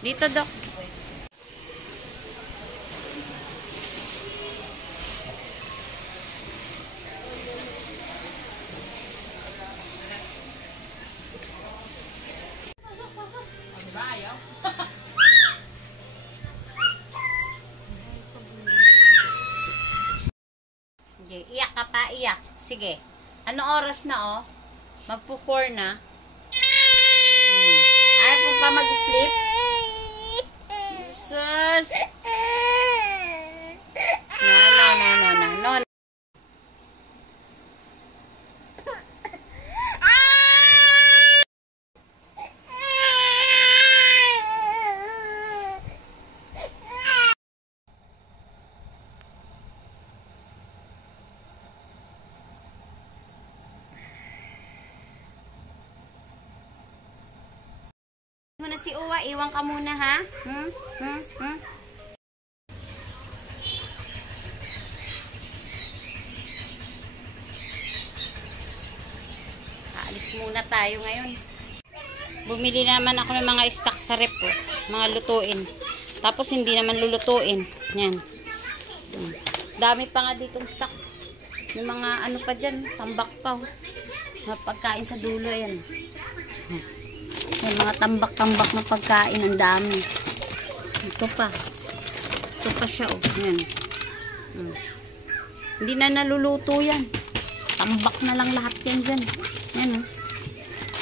Dito, Dok. Sige, iyak ka pa, iyak. Sige. Ano oras na, oh? Magpo-4 na. Ayaw po pa mag-sleep? Sus! No. Muna si Uwa, iwan ka muna ha. Aalis muna tayo ngayon. Bumili naman ako ng mga stock sa rep po, mga lutuin. Tapos hindi naman lulutuin. Yan. Dami pa nga ditong stock. May mga ano pa dyan, tambak pa. Mga pagkain sa dulo yan. May mga tambak-tambak na pagkain, ang dami. Ito pa siya, oh. Yan. Hindi na naluluto yan. Tambak na lang lahat yan dyan. Yan, oh.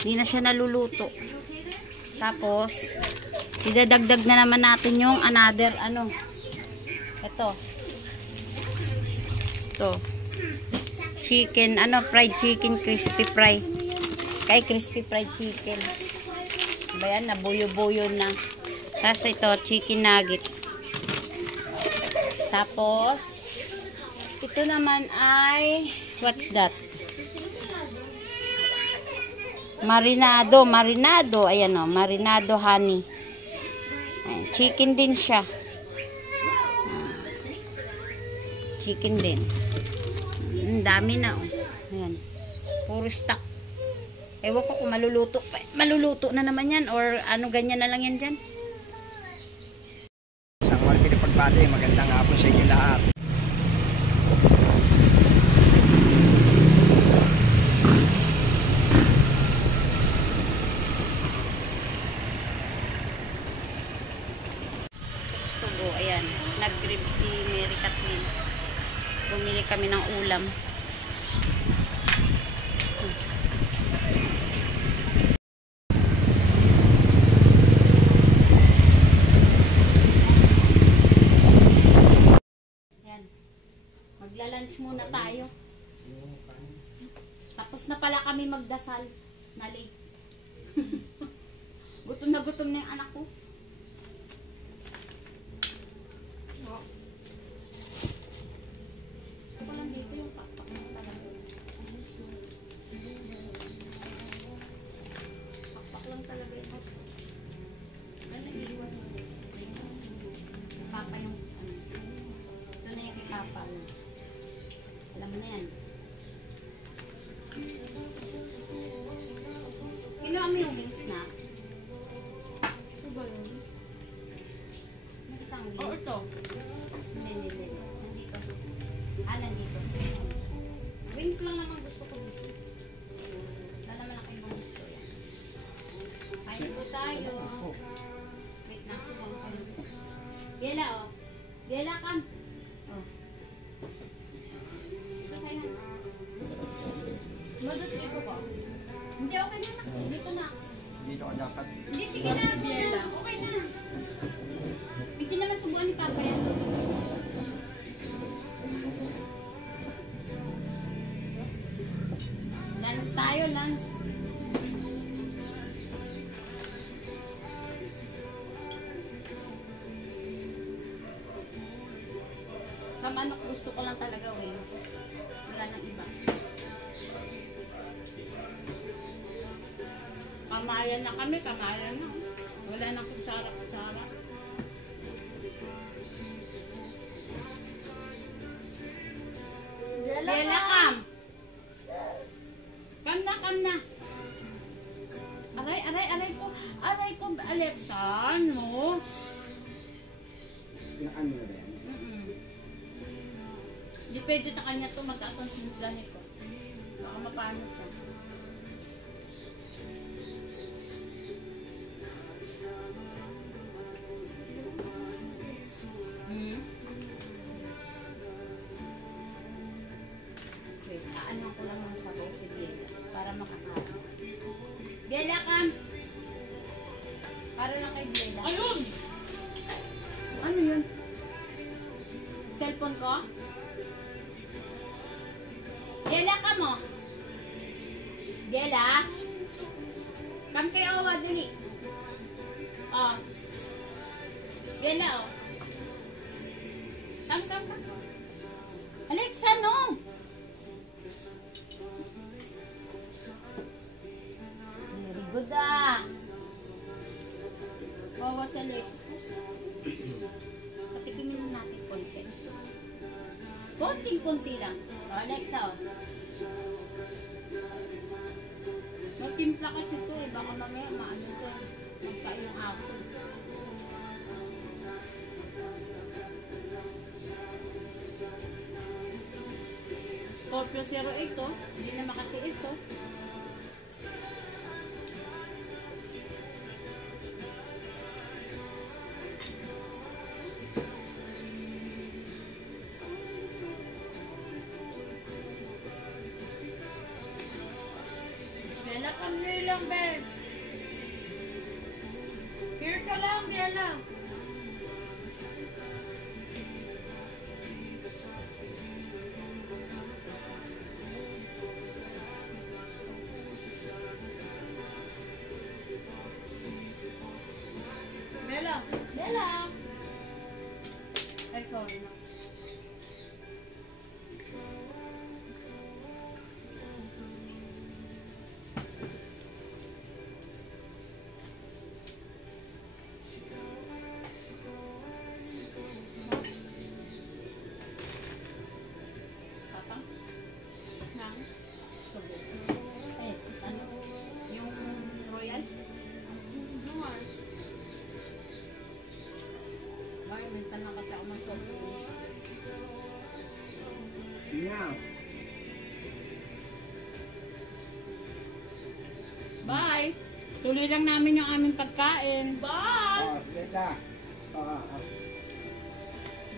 Hindi na siya naluluto. Tapos, idadagdag na naman natin yung another, ano. Ito. Chicken, fried chicken, crispy fry. Crispy fried chicken. Bayan, nabuyo-buyo na. Tapos ito, chicken nuggets. Tapos, ito naman ay, what's that? Marinado. Ayan o, marinado honey. Ayan, chicken din siya. Chicken din. Ang dami na o. Ayan, puro stock. Ewan ko kung maluluto na naman yan or ano, ganyan na lang yan dyan. Isang wal pinapagbati, magandang hapon sa inyo lahat. Sa gusto ko, ayan, nag-grib si Mary Kathleen. Bumili kami ng ulam. Magla-lunch muna tayo. Tapos na pala kami magdasal. Na late. Gutom na yung anak ko. Ito lang dito yung pakpak na talaga. Pakpak lang talaga yung house. Ganda iwan mo. Papa yung ito na yung kikapa. Alam mo na yan. Kinuha mo yung wings na? Ito ba yun? May isang wings? Oo, ito. Hindi. Nandito. Nandito. Wings lang naman gusto ko dito. Wala naman ako yung gusto yan. Kain po tayo. Wait lang. Gela, oh. Gela, come. Madot dito ba? Hindi, okay na. Dito na. Dito ka dapat. Hindi, sige na. Biela. Okay na. Hindi naman subuan ni Papa yan. Lunch tayo, lunch. Sa manok gusto ko lang talaga wings. Wala nang iba. Kamayan na kami, kamayan na. Wala na kutsara-kutsara. Lela, come. Come na. Aray po. Aray ko, Alexa, no? Yung ano na yan. Depende sa kanya to mataas ang sinugdan nito. Baka mapano siya. Wait, ano ko lang ng sabaw si Biela para makakain. Biela ka! Para lang kay Biela. Ayun! Ano yun? Cellphone ko? Biela ka mo? Biela? Come kay Owa, dali. Oh. Biela, oh. Come. Alexa, no! Very good, ah. Owa sa Alexa. Patikimin natin konti. Konting-konti lang. Oh, Alexa, oh. Magtimpla kasi ito eh. Baka mamaya maano ito. Magkain ng ako. Scorpio 08 oh. Hindi na makatiis oh. Bella, come here lang, babe. Here ka lang, Bella. Bella. Ay, sorry na. Papang? Nang? Subo. Eh, ano? Yung royal? Noir. Bakit minsan lang kasi ako mag-soft. Yeah. Bye! Tuloy lang namin yung aming pagkain. Bye! Oh, Bella.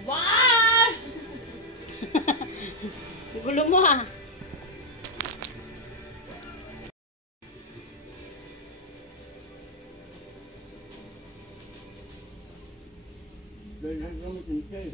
Bye! Gulo mo ha. Bella, gamitin kayo.